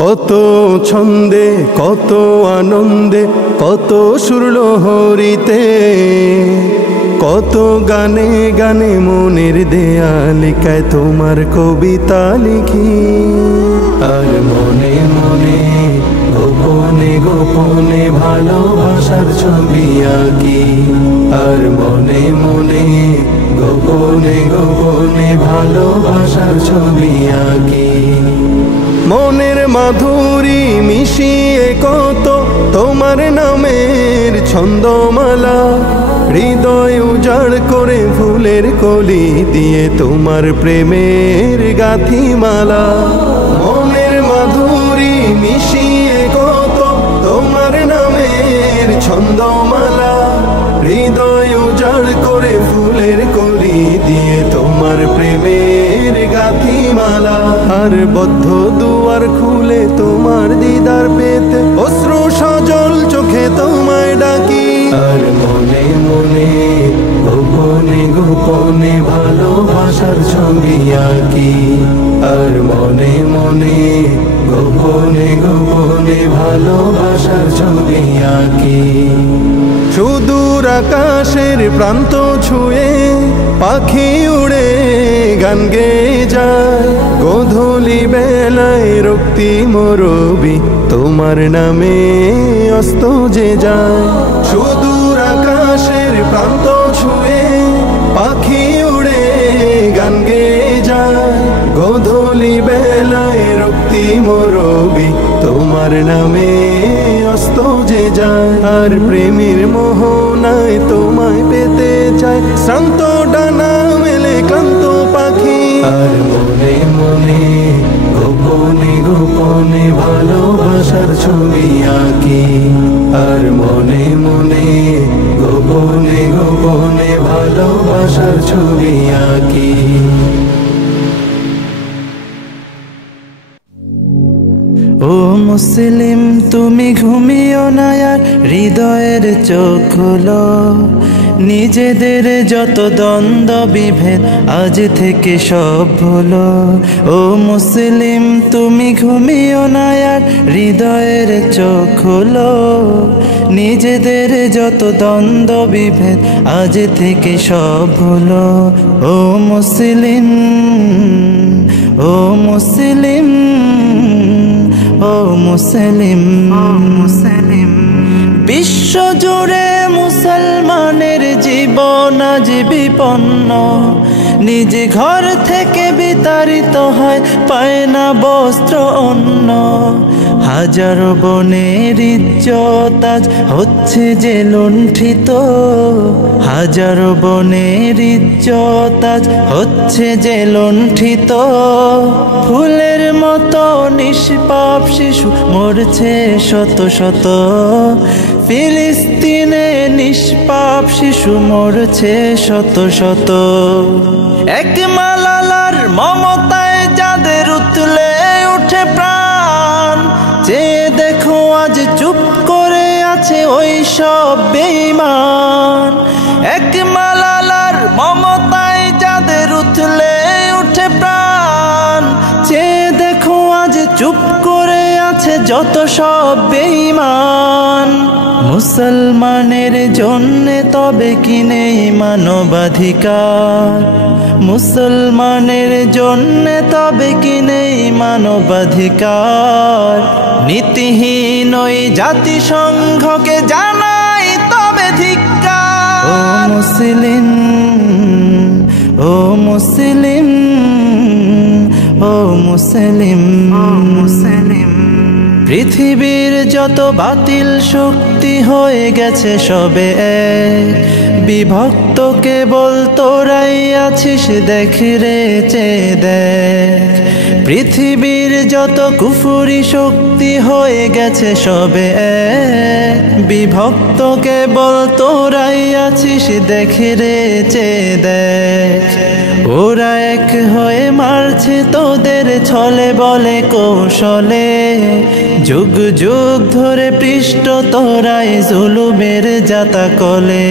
কত ছন্দে কত আনন্দে কত সুরলহরীতে কত গানে গানে মনের দেয়ালিকায় তোমার কবিতা লিখি। আর মনে মনে গোপনে গোপনে ভালোবাসার ছবি আঁকি। আর মনে মনে গোপনে গোপনে ভালোবাসার ছবি আঁকি। মনের মাধুরী মিশিয়ে কত তোমার নামের ছন্দমালা, হৃদয় উজাড় করে ফুলের কলি দিয়ে তোমার প্রেমের গাথিমালা। মনের মাধুরী মিশিয়ে কত তোমার নামের ছন্দমালা, হৃদয় উজাড় করে ফুলের কলি দিয়ে তোমার প্রেমের গাথিমালা। আর বদ্ধ দুয়ার খুলে তোমার দিদার পেতে অশ্রু সজল চোখে তোমায় ডাকি। আর মনে মনে গোপনে গোপনে ভালোবাসার ছবি আঁকি। আর মনে মনে গোপনে গোপনে ভালোবাসার ছবি আঁকি। সুদূর আকাশের প্রান্ত ছুঁয়ে পাখি উড়ে গান গেয়ে যায়, গোধূলি বেলায় রক্তিম রবি তোমার নামে অস্ত যে যায়। সুদূর আকাশের প্রান্ত ছুঁয়ে পাখি উড়ে গান গেয়ে যায়, গোধূলি বেলায় রক্তিম রবি তোমার নামে অস্ত যে যায়। আর প্রেমের মোহনায় তোমায় পেতে চায় শ্রান্ত ডানা মেলে ক্লান্ত পাখি। আর মনে মনে গোপনে গোপনে ভালোবাসার ছবি আঁকি। আর মনে মনে গোপনে গোপনে ভালোবাসার ছবি আঁকি। ও মুসলিম তুমি ঘুমিও না আর হৃদয়ের চোখ খোলো, নিজেদের যত দ্বন্দ্ব বিভেদ আজ থেকে সব ভুলো। ও মুসলিম তুমি ঘুমিও না আর হৃদয়ের চোখ খোলো, নিজেদের যত দ্বন্দ্ব বিভেদ আজ থেকে সব ভুলো। ও মুসলিম, ও মুসলিম, ও মুসলিম, মুসলিম। বিশ্ব জুড়ে মুসলমানের জীবন আজ বিপন্ন, নিজ ঘর থেকে বিতাড়িত হয়, পায় না বস্ত্র অন্ন। হাজারো বনের ইজ্জত আজ হচ্ছে যে লুণ্ঠিত, হাজারো বনের ইজ্জত আজ হচ্ছে যে লুণ্ঠিত। ফুলের মতো নিষ্পাপ শিশু মরছে শত শত, ফিলিস্তিনে নিষ্পাপ শিশু মরছে শত শত। এক মালালার মমতায় যাদের উতলে উঠে প্রাণ, চেয়ে দেখো আজ চুপ করে আছে ওই সব বেঈমান। এক মালালার মমতায় যাদের উতলে উঠে প্রাণ, চেয়ে দেখো আজ চুপ করে আছে যত সব বেঈমান। মুসলমানের জন্যে তবে কি নেই মানবাধিকার, মুসলমানের জন্যে তবে কি নেই মানবাধিকার। নীতিহীন ওই জাতিসংঘকে জানাই তবে ধিক্কার। ও মুসলিম, ও মুসলিম, ও মুসলিম, মুসলিম। পৃথিবীর যত বাতিল শক্তি হয়ে গেছে সবে এক, বিভক্ত কেবল তোরাই আছিস দেখ রে চেয়ে দেখ। পৃথিবীর যত কুফুরি শক্তি হয়ে গেছে সবে এক, বিভক্ত কেবল তোরাই আছিস দেখ রে চেয়ে দেখ। ওরা এক হয়ে মারছে তোদের ছলে বলে কৌশলে, যুগ যুগ ধরে পৃষ্ঠ তোরাই জুলুমের জাতা কলে।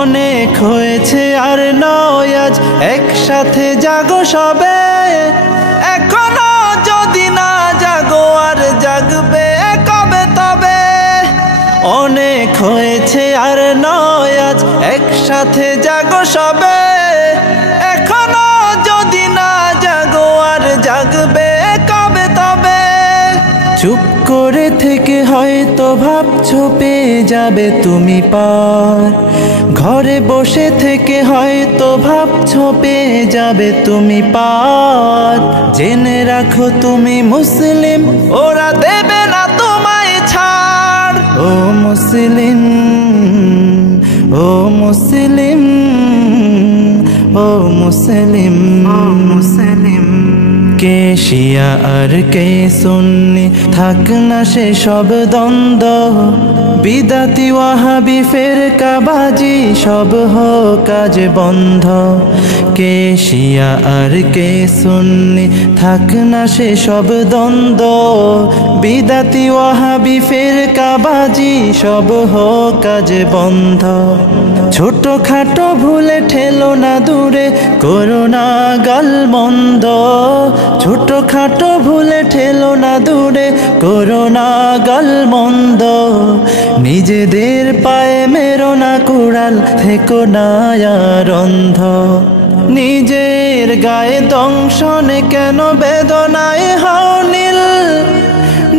অনেক হয়েছে আর নয় আজ একসাথে জাগো সবে, এখনো যদি না জাগো সাথে জাগো সবে, এখনো যদি না জাগো আর জাগবে কবে তবে? চুপ করে থেকে হয়তো ভাবছো পেয়ে যাবে তুমি পার, ঘরে বসে থেকে হয়তো ভাবছো পেয়ে যাবে তুমি পার। জেনে রাখো তুমি মুসলিম, ওরা দেবে না তোমায় ছাড়। ও মুসলিম, ও মুসলিম, ও মুসলিম, ও মুসলিম। কে শিয়া আর কে সুন্নি থাক না সে সব দ্বন্দ্ব, বিদাতি ওয়াহাবি ফেরকাবাজি সব হোক কাজ বন্ধ। কে শিয়া আর কে সুন্নি থাক না সে সব দ্বন্দ্ব, বিদাতি ওয়াহাবি ফেরকাবাজি সব হোক কাজ বন্ধ। ছোট খাটো ভুলে ঠেলো না দূরে, করো না গালমন্দ। ছোট খাটো ভুলে ঠেলো না দূরে, করো না গালমন্দ। নিজেদের পায়ে মেরো না কুড়াল, থেকো না আর অন্ধ। নিজের গায়ে দংশনে কেন বেদনায় হও নীল,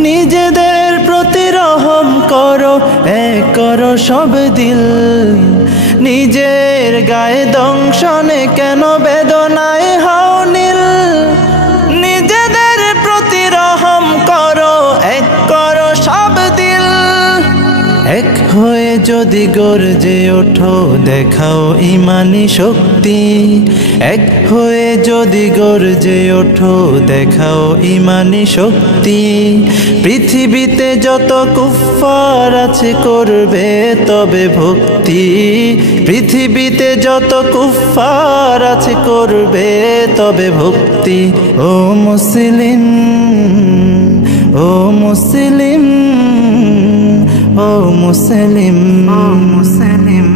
নিজেদের প্রতি রহম করো, এক করো সব দিল। নিজের গায়ে দংশনে কেন বেদনায় হও নীল, নিজেদের প্রতি রহম করো, এক করো সব দিল। এক হয়ে যদি গর্জে ওঠো দেখাও ইমানি শক্তি, এক হয়ে যদি গর্জে ওঠো দেখাও ইমানি শক্তি। পৃথিবীতে যত কুফফার আছে করবে তবে ভক্তি, পৃথিবীতে যত কুফফার আছে করবে তবে ভক্তি। ও মুসলিম, ও মুসলিম, ও মুসলিম, ও মুসলিম।